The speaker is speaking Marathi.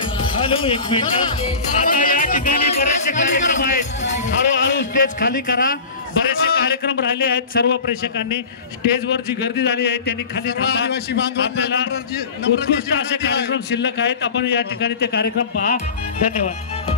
हॅलो एक मिनिट आता या ठिकाणी बरेचसे कार्यक्रम आहेत हळूहळू स्टेज खाली करा बरेचसे कार्यक्रम राहिले आहेत सर्व प्रेक्षकांनी स्टेजवर जी गर्दी झाली आहे त्यांनी खाली आपल्याला उत्कृष्ट असे कार्यक्रम शिल्लक आहेत आपण या ठिकाणी ते कार्यक्रम पहा धन्यवाद